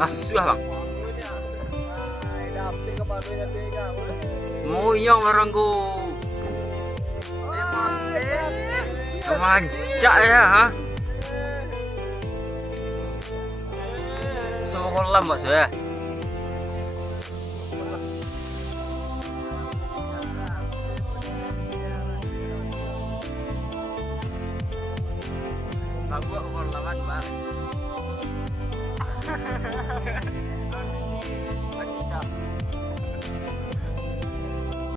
Asyik bang. Moyong orang go. Kemancak ya ha. So kolam mas ya. Lagu kolaman bang.